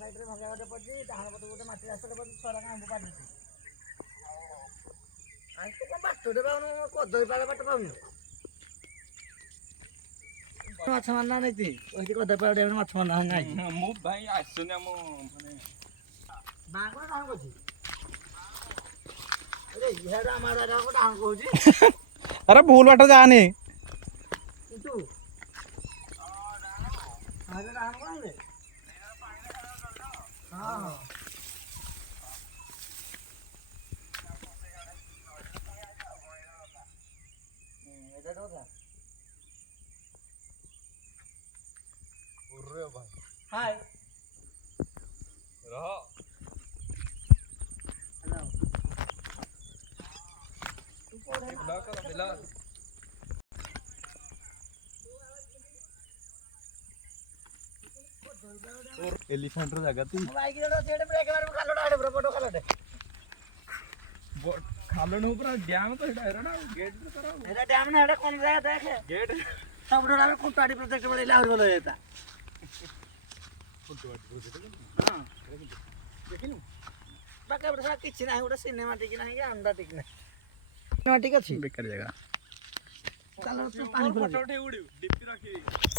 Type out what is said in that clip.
ସାଇଡରେ ଭଙ୍ଗା ଗୋଟେ ପଡିଛି ଡାହାଣ ପଟକୁ ଗୋଟେ ମାଟି ରାସ୍ତାଟେ ପଡିଛି ଛଅଟା ଆମ୍ବ ପାରୁଛି ଆଉ ତୁ କଣ ବାଟରେ ପାଉନୁ କଦଳୀ ପାଳ ବାଟ ପାଉନୁ ମାଛ ମାରନା ନେଇଛି କହିଛି କଦଳୀ ପାଳ ଡ୍ୟାମରେ ମାଛ ମାରନା ନାହିଁ ମୁଁ ଭାଇ ଆସୁନି ଆମ ମାନେ ବାଁ କଣ ଡାହାଣ କହୁଛି ଆରେ ଇହାଡେ ଆମ ଆଡେ ଡାହାଣ କହୁଛି अरे भूल बाटा जाने କିନ୍ତୁ ଆରେ ଡାହାଣ କଣ ବେ ହଁ ହଁ ଏଇଟା କଥା अरे भाई हाय रह हेलो ब्लॉक कर दिला एलिफेंट रो जगह तू बाइक रे सेड ब्रेक मारबो खालडा आडे बड़ बड़ खालडे खालन ऊपर डैम तो हेडा हेरा ना गेट तो करा एरा डैम ना एडा कोन रे देखे गेट सब डोरा में कुंटाडी प्रोजेक्ट बड़े आहुरी बोल जाता फुटवाट प्रोजेक्ट हां देखिनु बाका बड़ा किछ नाही गोटे सिनेमैटिक नाही कि अंडाटिक नाही सिनेमैटिक अछि बेकार जगह चलो तू पानी फोटो उठे उड़ी डीपी रखी